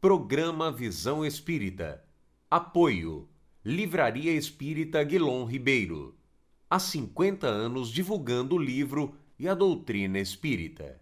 Programa Visão Espírita. Apoio. Livraria Espírita Guilom Ribeiro. Há 50 anos divulgando o livro e a doutrina espírita.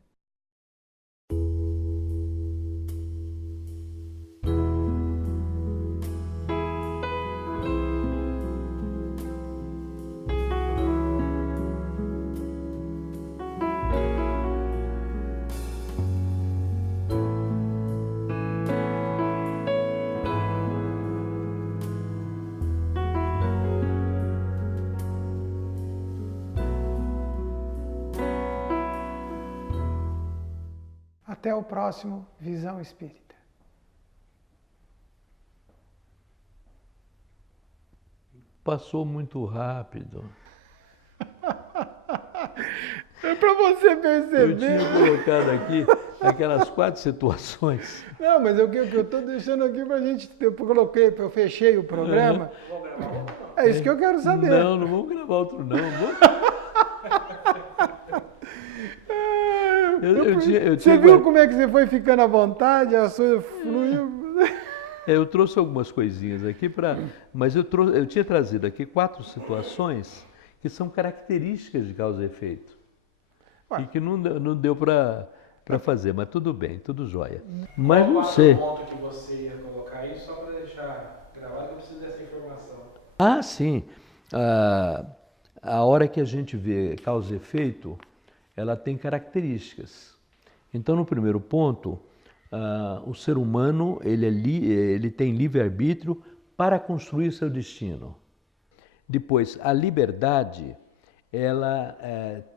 Até o próximo Visão Espírita. Passou muito rápido. É para você Eu perceber. tinha colocado aqui aquelas 4 situações. Não, mas o que eu estou deixando aqui para a gente. Eu fechei o programa. É isso que eu quero saber. Não vamos gravar outro não. Você viu como é que você foi ficando à vontade? A sua fluiu. Eu trouxe algumas coisinhas aqui mas eu tinha trazido aqui 4 situações que são características de causa e efeito. Ué. E que não deu para fazer, mas tudo bem, tudo jóia. Mas não sei. Qual ponto que você ia colocar aí, só para deixar gravado, que eu preciso dessa informação. Ah, sim. A hora que a gente vê causa e efeito, ela tem características. Então, no primeiro ponto, o ser humano ele tem livre-arbítrio para construir seu destino. Depois, a liberdade, ela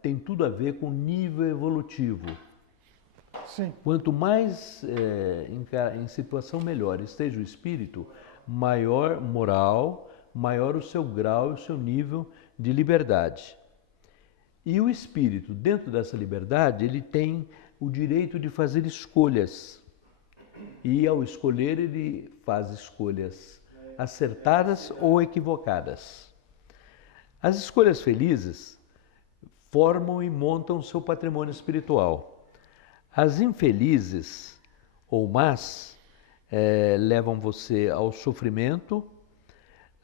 tem tudo a ver com nível evolutivo. Sim. Quanto mais em situação melhor esteja o espírito, maior moral, maior o seu grau e o seu nível de liberdade. E o espírito, dentro dessa liberdade, ele tem o direito de fazer escolhas. E ao escolher, ele faz escolhas acertadas ou equivocadas. As escolhas felizes formam e montam o seu patrimônio espiritual. As infelizes ou más levam você ao sofrimento,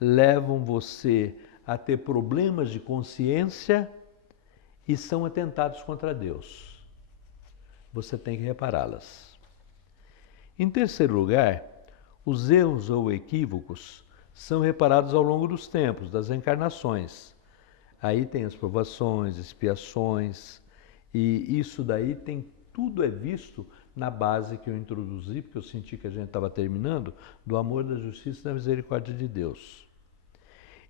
levam você a ter problemas de consciência e são atentados contra Deus. Você tem que repará-las. Em terceiro lugar, os erros ou equívocos são reparados ao longo dos tempos, das encarnações. Aí tem as provações, expiações, e isso daí tudo é visto na base que eu introduzi, porque eu senti que a gente estava terminando, do amor, da justiça e da misericórdia de Deus.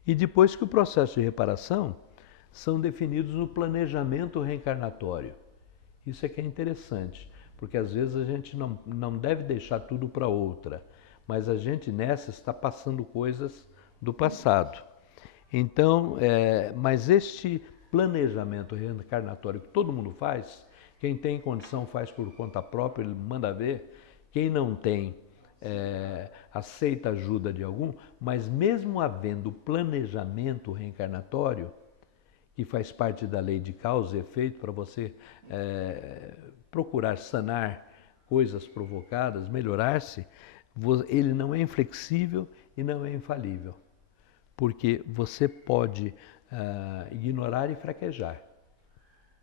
E depois que o processo de reparação são definidos no planejamento reencarnatório. Isso é que é interessante, porque às vezes a gente não deve deixar tudo para outra, mas a gente nessa está passando coisas do passado. Então, mas este planejamento reencarnatório que todo mundo faz, quem tem condição faz por conta própria, ele manda ver, quem não tem aceita ajuda de algum, mas mesmo havendo planejamento reencarnatório, que faz parte da lei de causa e efeito, para você procurar sanar coisas provocadas, melhorar-se, ele não é inflexível e não é infalível. Porque você pode ignorar e fraquejar.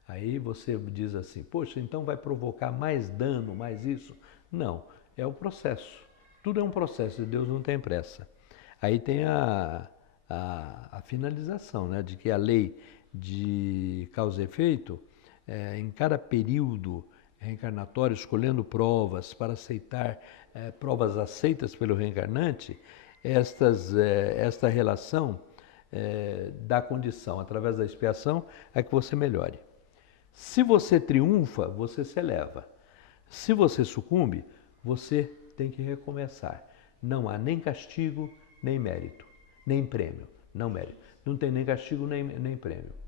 Aí você diz assim, poxa, então vai provocar mais dano, mais isso? Não, é o processo. Tudo é um processo, Deus não tem pressa. Aí tem a finalização, né, de que a lei de causa e efeito, em cada período reencarnatório, escolhendo provas para aceitar, provas aceitas pelo reencarnante, esta relação dá condição, através da expiação, a que você melhore. Se você triunfa, você se eleva. Se você sucumbe, você tem que recomeçar. Não há nem castigo, nem mérito, nem prêmio, não mérito. Não tem nem castigo, nem prêmio.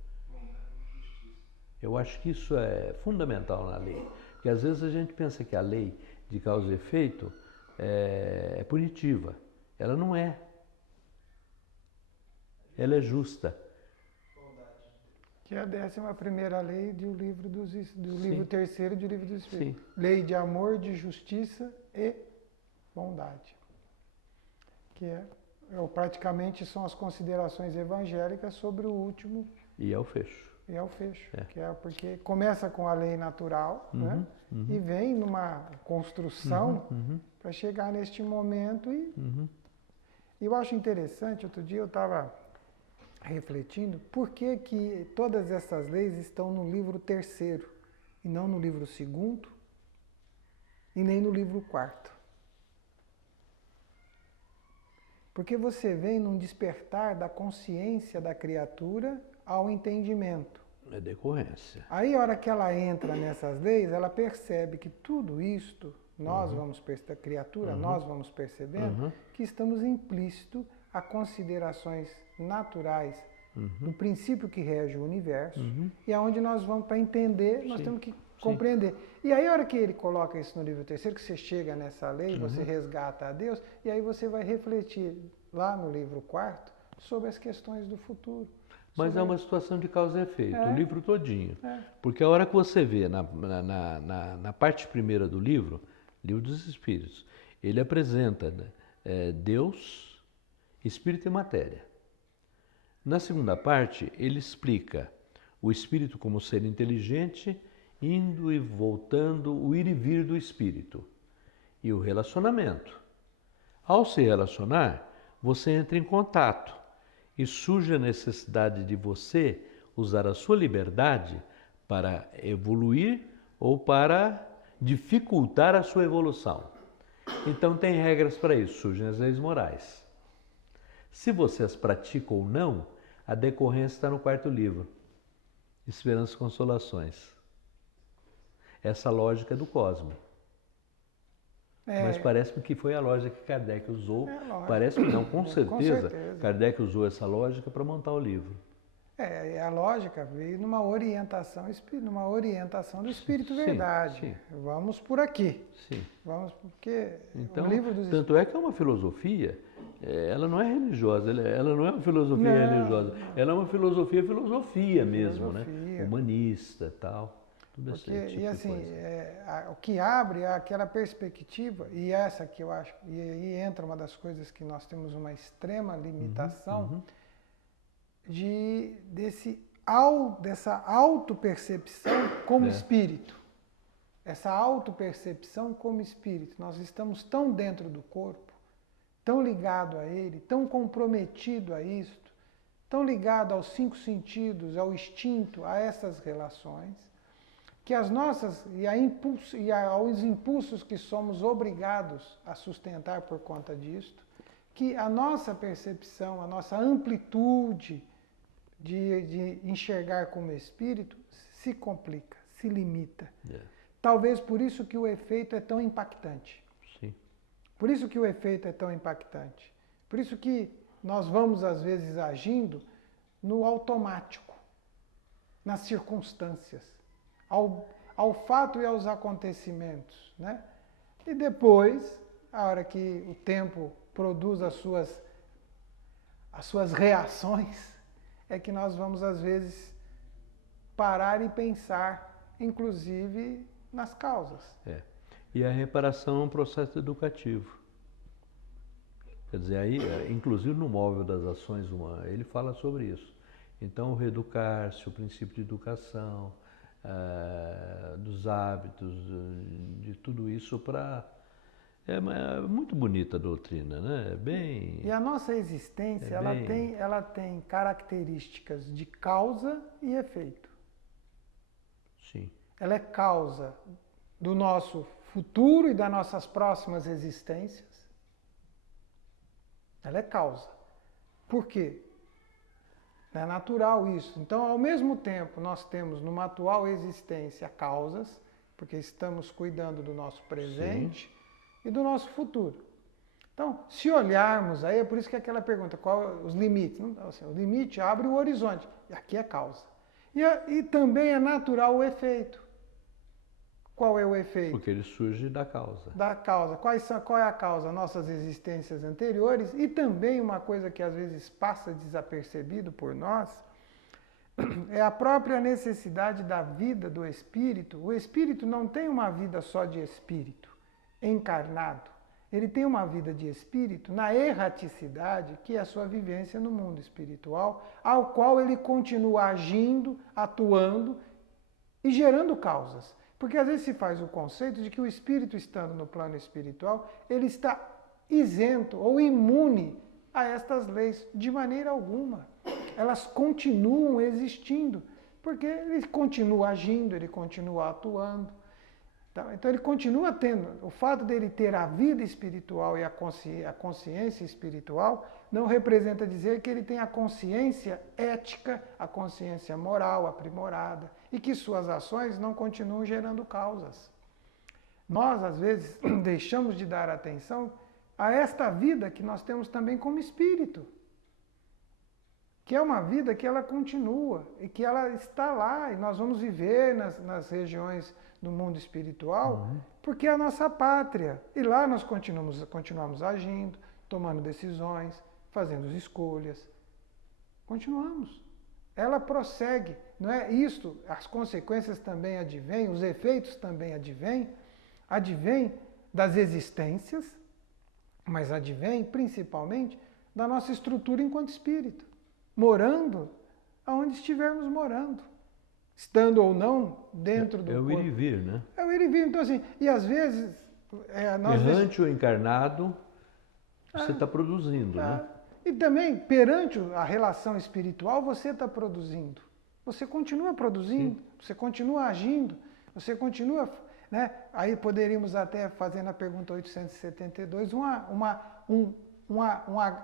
Eu acho que isso é fundamental na lei. Porque às vezes a gente pensa que a lei de causa e efeito é punitiva. Ela não é. Ela é justa. Que é a 11ª lei do livro livro terceiro do livro dos Espíritos. Sim. Lei de amor, de justiça e bondade. Que praticamente são as considerações evangélicas sobre o último E é o fecho. e é o fecho. Que é porque começa com a lei natural, né? E vem numa construção para chegar neste momento. E eu acho interessante, outro dia eu estava refletindo, por que que todas essas leis estão no livro 3º e não no livro 2º e nem no livro 4º. Porque você vem num despertar da consciência da criatura ao entendimento. É decorrência. Aí, a hora que ela entra nessas leis, ela percebe que tudo isto, nós vamos perceber, a criatura, nós vamos percebendo que estamos implícito a considerações naturais do princípio que rege o universo, e aonde nós vamos, para entender, nós temos que compreender. E aí, a hora que ele coloca isso no livro 3º, que você chega nessa lei, você resgata a Deus, e aí você vai refletir lá no livro 4º sobre as questões do futuro. Mas é uma situação de causa e efeito, o livro todinho. Porque a hora que você vê na parte primeira do livro dos Espíritos, ele apresenta Deus, Espírito e matéria. Na segunda parte, ele explica o Espírito como ser inteligente, indo e voltando, o ir e vir do Espírito. E o relacionamento. Ao se relacionar, você entra em contato. E surge a necessidade de você usar a sua liberdade para evoluir ou para dificultar a sua evolução. Então tem regras para isso, surgem as leis morais. Se você as pratica ou não, a decorrência está no 4º livro, Esperanças e Consolações. Essa lógica é do cosmo. Mas parece-me que foi a lógica que Kardec usou. Parece que não, com certeza. Kardec usou essa lógica para montar o livro. A lógica veio numa orientação do Espírito Verdade. Sim. Vamos por aqui. Sim. Vamos porque então, o livro dos tanto é que é uma filosofia, ela não é religiosa, ela não é uma filosofia religiosa, ela é uma filosofia mesmo, né? Humanista e tal. E assim, o que abre é aquela perspectiva, e essa que eu acho, e aí entra uma das coisas que nós temos uma extrema limitação, dessa autopercepção como espírito. Essa autopercepção como espírito. Nós estamos tão dentro do corpo, tão ligado a ele, tão comprometido a isto, tão ligado aos 5 sentidos, ao instinto, a essas relações, que as nossas, e aos impulsos que somos obrigados a sustentar por conta disto, que a nossa percepção, a nossa amplitude de enxergar como espírito se complica, se limita. Talvez por isso que o efeito é tão impactante. Sim. Por isso que o efeito é tão impactante. Por isso que nós vamos, às vezes, agindo no automático, nas circunstâncias, ao fato e aos acontecimentos, né? E depois, a hora que o tempo produz as suas reações, é que nós vamos, às vezes, parar e pensar, inclusive, nas causas. E a reparação é um processo educativo. Quer dizer, aí, inclusive no móvel das ações humanas, ele fala sobre isso. Então, o reeducar-se, o princípio de educação, dos hábitos, de tudo isso para... É muito bonita a doutrina, né? E a nossa existência, ela tem características de causa e efeito. Sim. Ela é causa do nosso futuro e das nossas próximas existências. Ela é causa. Por quê? É natural isso. Então, ao mesmo tempo, nós temos numa atual existência causas, porque estamos cuidando do nosso presente e do nosso futuro. Então, se olharmos aí, é por isso que aquela pergunta, qual os limites? Assim, o limite abre o horizonte, e aqui é causa. E também é natural o efeito. Qual é o efeito? Porque ele surge da causa. Da causa. Qual é a causa? Nossas existências anteriores e também uma coisa que às vezes passa desapercebido por nós, é a própria necessidade da vida do espírito. O espírito não tem uma vida só de espírito, encarnado. ele tem uma vida de espírito na erraticidade, que é a sua vivência no mundo espiritual, ao qual ele continua agindo, atuando e gerando causas. Porque às vezes se faz o conceito de que o espírito, estando no plano espiritual, ele está isento ou imune a estas leis, de maneira alguma. Elas continuam existindo, porque ele continua agindo, ele continua atuando. Então ele continua tendo, o fato dele ter a vida espiritual e a consciência espiritual não representa dizer que ele tem a consciência ética, a consciência moral aprimorada e que suas ações não continuam gerando causas. Nós, às vezes, deixamos de dar atenção a esta vida que nós temos também como espírito, que é uma vida que ela continua e que ela está lá e nós vamos viver nas regiões do mundo espiritual, porque é a nossa pátria. E lá nós continuamos agindo, tomando decisões, fazendo escolhas. Continuamos. Ela prossegue, não é isto? As consequências também advêm, os efeitos também advêm das existências, mas advém principalmente da nossa estrutura enquanto espírito, morando aonde estivermos morando. Estando ou não dentro do corpo. É o ir e vir, né? É o ir e vir. Então, assim, e às vezes... Errante ou encarnado, você está produzindo, né? E também, perante a relação espiritual, você está produzindo. Você continua produzindo, você continua agindo, você continua... Né? Aí poderíamos até, fazendo a pergunta 872,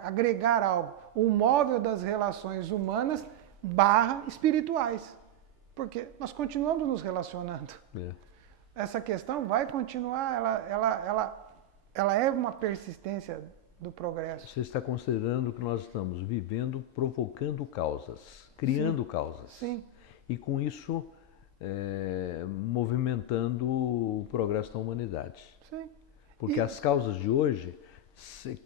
agregar algo. O móvel das relações humanas / espirituais. Porque nós continuamos nos relacionando. Essa questão vai continuar, ela é uma persistência do progresso. Você está considerando que nós estamos vivendo, provocando causas, criando causas. Sim. E com isso, movimentando o progresso da humanidade. Sim. Porque as causas de hoje,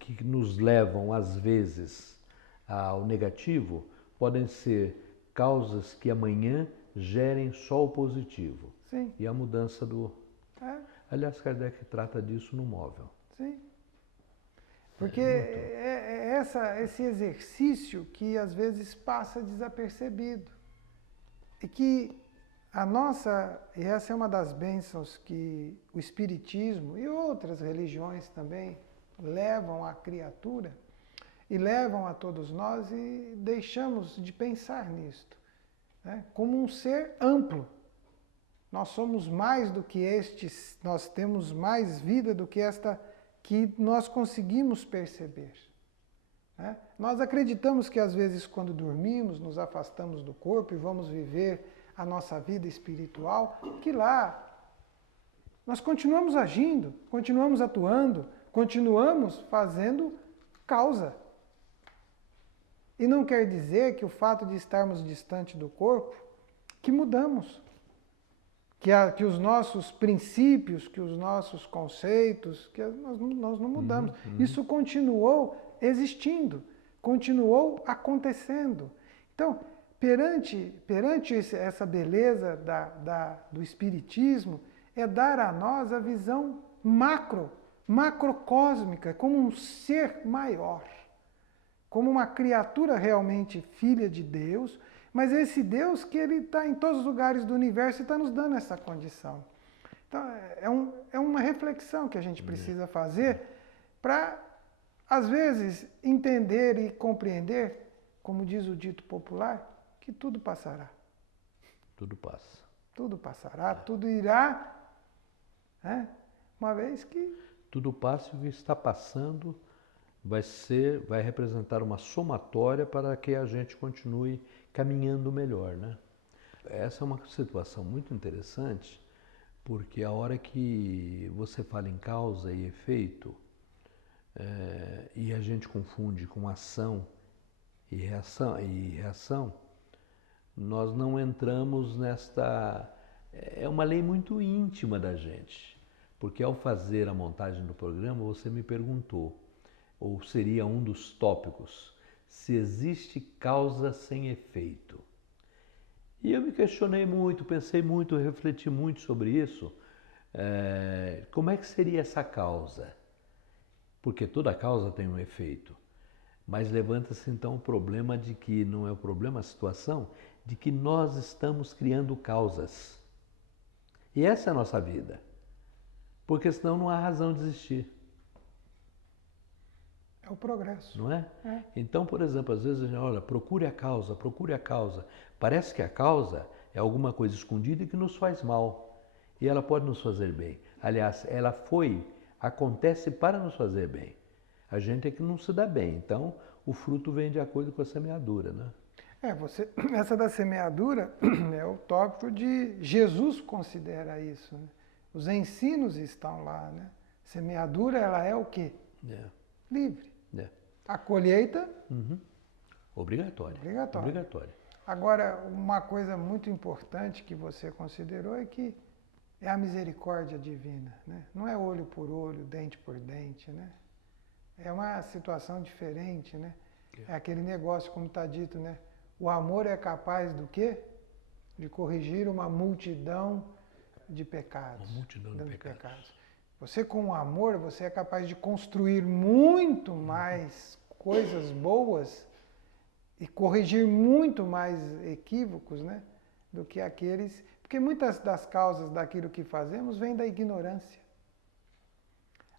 que nos levam às vezes ao negativo, podem ser causas que amanhã gerem só o positivo. Sim. E a mudança do... Aliás, Kardec trata disso no móvel. Sim. Porque esse exercício que às vezes passa desapercebido. E que e essa é uma das bênçãos que o Espiritismo e outras religiões também levam à criatura e levam a todos nós e deixamos de pensar nisto. Como um ser amplo. Nós somos mais do que estes, nós temos mais vida do que esta que nós conseguimos perceber. Nós acreditamos que às vezes quando dormimos, nos afastamos do corpo e vamos viver a nossa vida espiritual, que lá nós continuamos agindo, continuamos atuando, continuamos fazendo causa. E não quer dizer que o fato de estarmos distante do corpo, que mudamos. Que os nossos princípios, que os nossos conceitos, que nós não mudamos. Isso continuou existindo, continuou acontecendo. Então, perante essa beleza do Espiritismo, é dar a nós a visão macrocósmica, como um ser maior. Como uma criatura realmente filha de Deus, mas esse Deus que ele está em todos os lugares do universo e está nos dando essa condição. Então, é uma reflexão que a gente precisa fazer para, às vezes, entender e compreender, como diz o dito popular, que tudo passará. Tudo passa. Tudo passará, tudo irá, uma vez que... Tudo passa e o que está passando vai representar uma somatória para que a gente continue caminhando melhor, né? Essa é uma situação muito interessante, porque a hora que você fala em causa e efeito, e a gente confunde com ação e reação, nós não entramos nesta... É uma lei muito íntima da gente, porque ao fazer a montagem do programa, você me perguntou, ou seria um dos tópicos, se existe causa sem efeito. E eu me questionei muito, pensei muito, refleti muito sobre isso. Como é que seria essa causa? porque toda causa tem um efeito. Mas levanta-se então o problema de que, não é o problema, a situação, de que nós estamos criando causas. E essa é a nossa vida. Porque senão não há razão de existir. É o progresso. Não é? É. Então, por exemplo, às vezes a gente olha, procure a causa, procure a causa. Parece que a causa é alguma coisa escondida e que nos faz mal. E ela pode nos fazer bem. Aliás, acontece para nos fazer bem. A gente é que não se dá bem. Então, o fruto vem de acordo com a semeadura, né? Essa da semeadura é o tópico de Jesus considera isso, né? Os ensinos estão lá, né? Semeadura, ela é o quê? Livre. A colheita? Obrigatória. Obrigatória. Agora, uma coisa muito importante que você considerou é que é a misericórdia divina, né? Não é olho por olho, dente por dente, né? É uma situação diferente, né? É aquele negócio, como está dito, né? O amor é capaz do quê? De corrigir uma multidão de pecados. Uma multidão de pecados. Você, com o amor, você é capaz de construir muito mais coisas boas e corrigir muito mais equívocos, né? Do que aqueles... Porque muitas das causas daquilo que fazemos vêm da ignorância.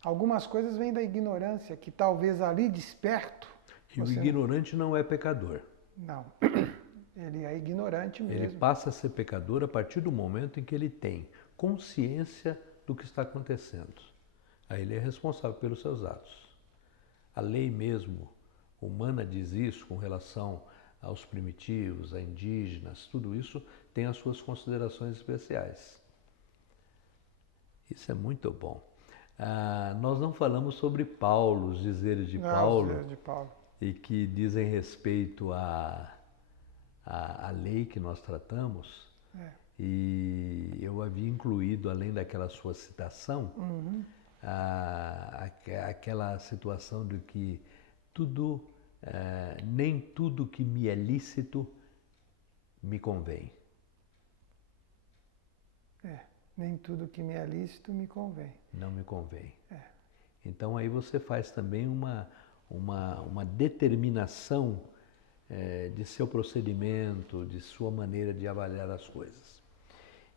Algumas coisas vêm da ignorância, que talvez ali desperto... E o ignorante não é pecador. Não, ele é ignorante mesmo. Ele passa a ser pecador a partir do momento em que ele tem consciência do que está acontecendo. Aí ele é responsável pelos seus atos. A lei mesmo humana diz isso com relação aos primitivos, a indígenas, tudo isso tem as suas considerações especiais. Isso é muito bom. Nós não falamos sobre Paulo, os dizeres de Paulo, e que dizem respeito à lei que nós tratamos. E eu havia incluído, além daquela sua citação, aquela situação de que nem tudo que me é lícito me convém. Nem tudo que me é lícito me convém. Não me convém. Então aí você faz também uma determinação de seu procedimento, de sua maneira de avaliar as coisas.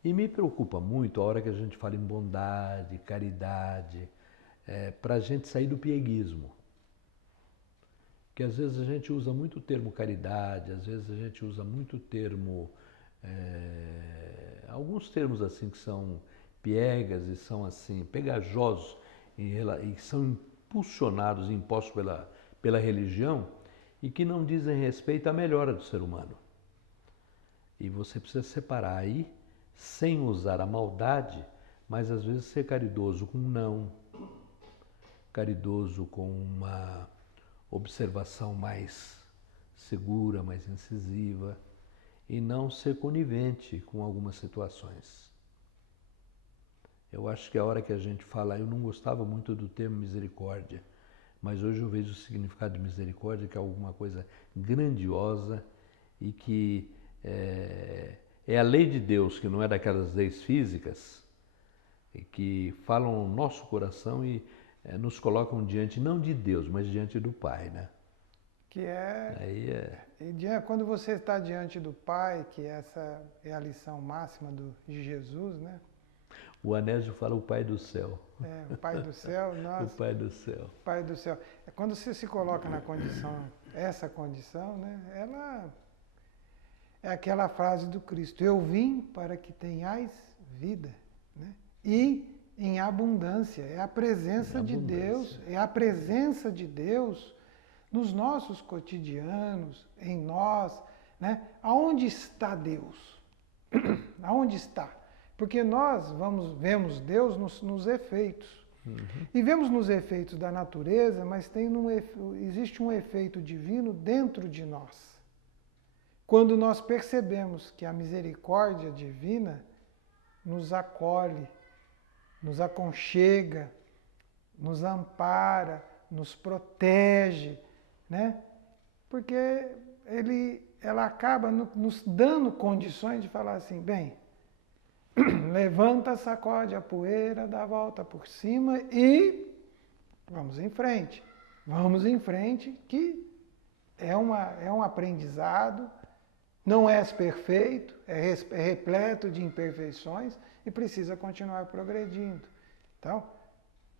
E me preocupa muito a hora que a gente fala em bondade, caridade, para a gente sair do pieguismo. Porque às vezes a gente usa muito o termo caridade, às vezes a gente usa muito o termo... alguns termos assim que são piegas e são assim pegajosos e são impulsionados e impostos pela religião e que não dizem respeito à melhora do ser humano. E você precisa separar aí, sem usar a maldade, mas às vezes ser caridoso com um não, caridoso com uma observação mais segura, mais incisiva, e não ser conivente com algumas situações. Eu acho que a hora que a gente fala, eu não gostava muito do termo misericórdia, mas hoje eu vejo o significado de misericórdia, que é alguma coisa grandiosa e que é a lei de Deus, que não é daquelas leis físicas, e que falam no nosso coração e nos colocam diante, não de Deus, mas diante do Pai, né? Que quando você está diante do Pai, que essa é a lição máxima de Jesus, né? O Anésio fala o Pai do céu. O Pai do céu, nossa. O Pai do céu. O Pai do céu. Quando você se coloca na condição, essa condição, né? Ela é aquela frase do Cristo: eu vim para que tenhais vida, né? E em abundância. É a presença de Deus, é a presença de Deus nos nossos cotidianos, em nós, né? Aonde está Deus? Aonde está? Porque nós vemos Deus nos efeitos. E vemos nos efeitos da natureza, mas existe um efeito divino dentro de nós. Quando nós percebemos que a misericórdia divina nos acolhe, nos aconchega, nos ampara, nos protege, né? Porque ela acaba nos dando condições de falar assim, bem, levanta, sacode a poeira, dá a volta por cima e Vamos em frente, que é um aprendizado, não és perfeito, é repleto de imperfeições e precisa continuar progredindo. Então,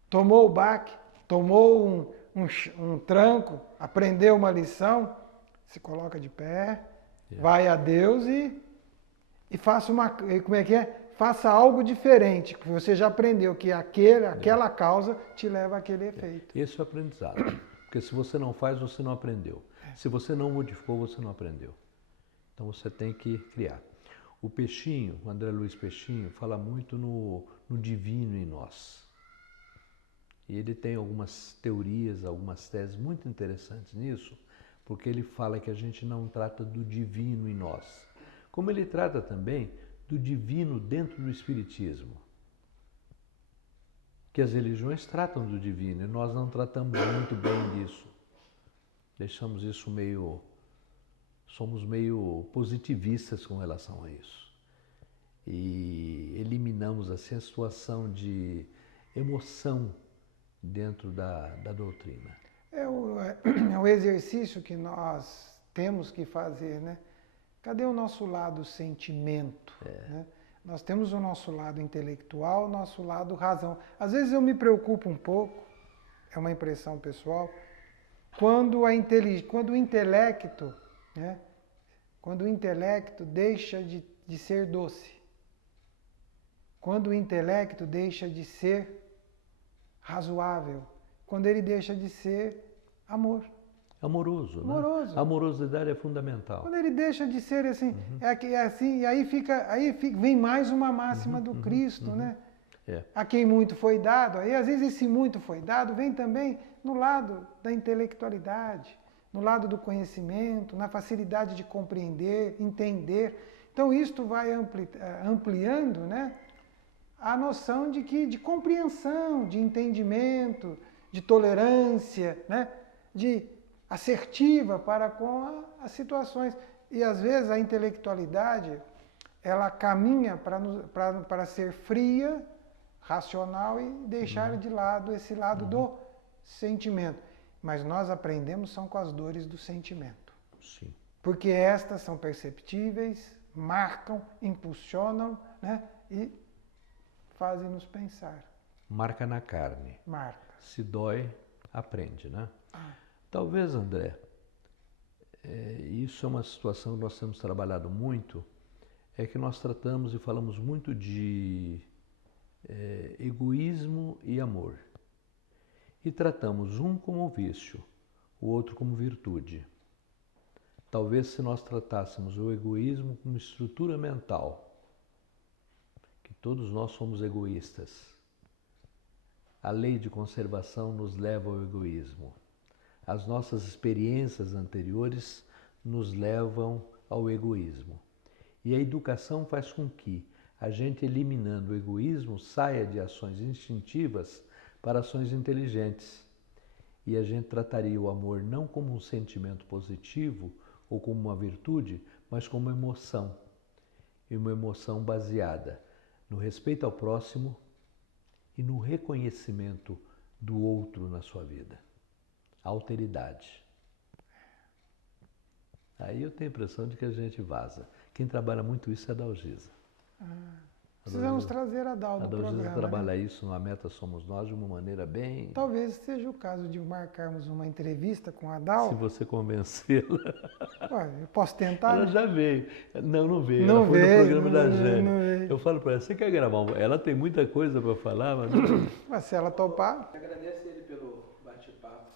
tomou o baque, tomou um tranco, aprendeu uma lição, se coloca de pé, vai a Deus e faça como é que é? Faça algo diferente, porque você já aprendeu que aquela causa te leva àquele efeito. Esse é o aprendizado. Porque se você não faz, você não aprendeu. Se você não modificou, você não aprendeu. Então você tem que criar. O Peixinho, o André Luiz Peixinho, fala muito no divino em nós. E ele tem algumas teorias, algumas teses muito interessantes nisso, porque ele fala que a gente não trata do divino em nós. Como ele trata também do divino dentro do Espiritismo. Que as religiões tratam do divino e nós não tratamos muito bem disso. Deixamos isso somos meio positivistas com relação a isso. E eliminamos assim a situação de emoção dentro da doutrina. É o exercício que nós temos que fazer, né? Cadê o nosso lado sentimento? Né? Nós temos o nosso lado intelectual, o nosso lado razão. Às vezes eu me preocupo um pouco, é uma impressão pessoal, quando o intelecto, né? Quando o intelecto deixa de ser doce. Quando o intelecto deixa de ser razoável. Quando ele deixa de ser amor. Amoroso, né? Amoroso. A amorosidade é fundamental. Quando ele deixa de ser assim, é assim, e aí vem mais uma máxima do Cristo, né? A quem muito foi dado, aí às vezes esse muito foi dado vem também no lado da intelectualidade, no lado do conhecimento, na facilidade de compreender, entender. Então isto vai ampliando, né, a noção de compreensão, de entendimento, de tolerância, né, de assertiva para com as situações. E às vezes a intelectualidade, ela caminha para ser fria, racional e deixar de lado esse lado do sentimento. Mas nós aprendemos são com as dores do sentimento. Sim. Porque estas são perceptíveis, marcam, impulsionam, né, e fazem-nos pensar. Marca na carne. Marca. Se dói, aprende, né? Talvez, André, isso é uma situação que nós temos trabalhado muito, é que nós tratamos e falamos muito de egoísmo e amor. E tratamos um como vício, o outro como virtude. Talvez se nós tratássemos o egoísmo como estrutura mental, que todos nós somos egoístas. A lei de conservação nos leva ao egoísmo. As nossas experiências anteriores nos levam ao egoísmo. E a educação faz com que a gente, eliminando o egoísmo, saia de ações instintivas para ações inteligentes. E a gente trataria o amor não como um sentimento positivo ou como uma virtude, mas como uma emoção. E uma emoção baseada no respeito ao próximo e no reconhecimento do outro na sua vida. Alteridade. Aí eu tenho a impressão de que a gente vaza. Quem trabalha muito isso é a Dalgisa. Precisamos trazer a Dal no programa. A Dalgisa trabalha, né? isso no A Meta Somos Nós de uma maneira bem... Talvez seja o caso de marcarmos uma entrevista com a Dal. Se você convencê-la... Ué, eu posso tentar? Ela já veio. Não veio. Não ela foi veio, no programa da não Jane. veio. Eu falo para ela, você quer gravar? Ela tem muita coisa para falar, mas... Mas se ela topar... Agradeço ele pelo bate-papo.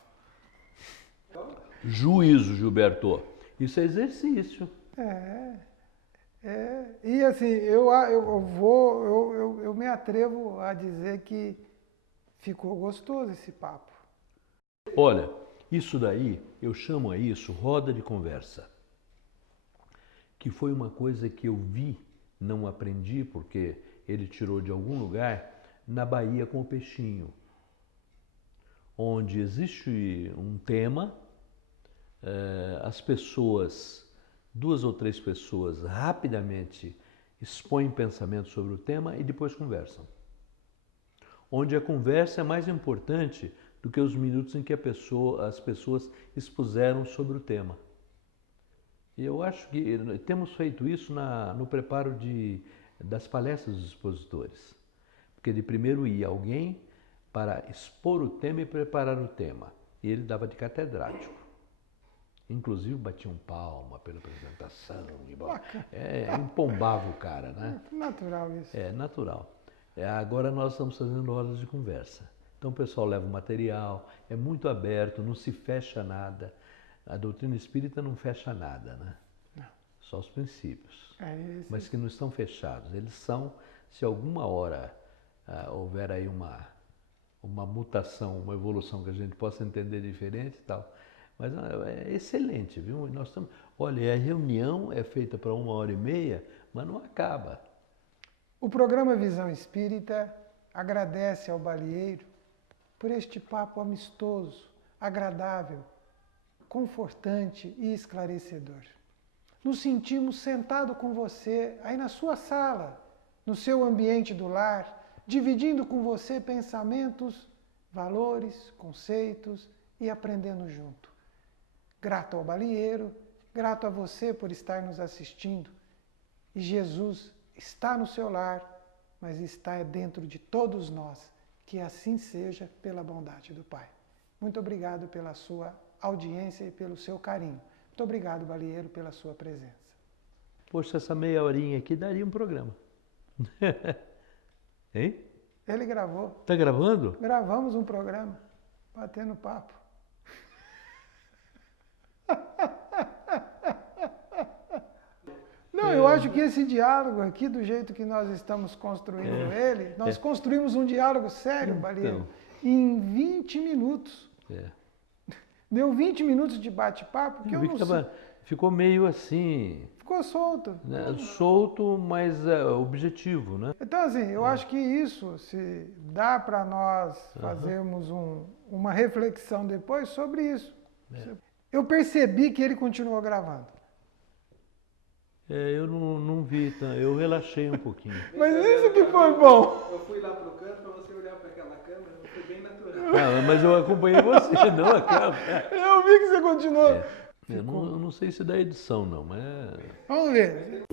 Juízo, Gilberto. Isso é exercício. E assim, eu me atrevo a dizer que ficou gostoso esse papo. Olha, isso daí, eu chamo a isso roda de conversa. Que foi uma coisa que eu vi, não aprendi, porque ele tirou de algum lugar, na Bahia com o Peixinho. Onde existe um tema, as pessoas, 2 ou 3 pessoas, rapidamente expõem pensamento sobre o tema e depois conversam. Onde a conversa é mais importante do que os minutos em que as pessoas expuseram sobre o tema. E eu acho que temos feito isso no preparo das palestras dos expositores. Porque de primeiro ia alguém para expor o tema e preparar o tema. E ele dava de catedrático. Inclusive batiam palma pela apresentação. Empombava o cara, né? É natural isso. É natural. Agora nós estamos fazendo rodas de conversa. Então o pessoal leva o material, é muito aberto, não se fecha nada. A doutrina espírita não fecha nada, né? Não. Só os princípios. Mas que não estão fechados. Eles são, se alguma hora houver aí uma mutação, uma evolução que a gente possa entender diferente e tal. Mas é excelente, viu? Nós estamos, olha, a reunião é feita para 1h30, mas não acaba. O programa Visão Espírita agradece ao Balieiro por este papo amistoso, agradável, confortante e esclarecedor. Nos sentimos sentados com você aí na sua sala, no seu ambiente do lar, dividindo com você pensamentos, valores, conceitos e aprendendo junto. Grato ao Balieiro, grato a você por estar nos assistindo. E Jesus está no seu lar, mas está dentro de todos nós. Que assim seja pela bondade do Pai. Muito obrigado pela sua audiência e pelo seu carinho. Muito obrigado, Balieiro, pela sua presença. Poxa, essa meia horinha aqui daria um programa. Hein? Ele gravou. Está gravando? Gravamos um programa, batendo papo. Não, eu acho que esse diálogo aqui, do jeito que nós estamos construindo ele, nós construímos um diálogo sério, Balieiro, em 20 minutos. Deu 20 minutos de bate-papo, que eu não sei. Ficou meio assim... Ficou solto. Né? Solto, mas objetivo, né? Então, assim, eu acho que isso, se dá para nós fazermos uma reflexão depois sobre isso. Eu percebi que ele continuou gravando. Eu não vi, tá? Eu relaxei um pouquinho. Mas isso que foi bom. Eu fui lá pro canto para você olhar para aquela câmera, foi bem natural. Mas eu acompanhei você, não a câmera. Eu vi que você continuou. Eu não sei se dá edição, não, mas... Vamos ver.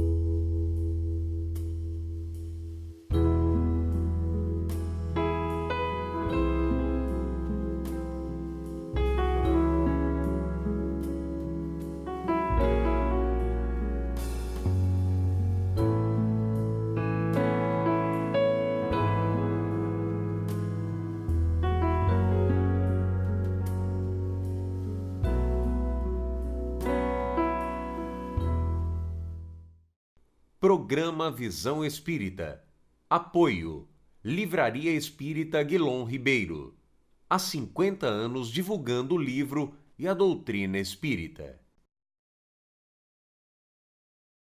Programa Visão Espírita. Apoio. Livraria Espírita Guilom Ribeiro. Há 50 anos divulgando o livro e a doutrina espírita.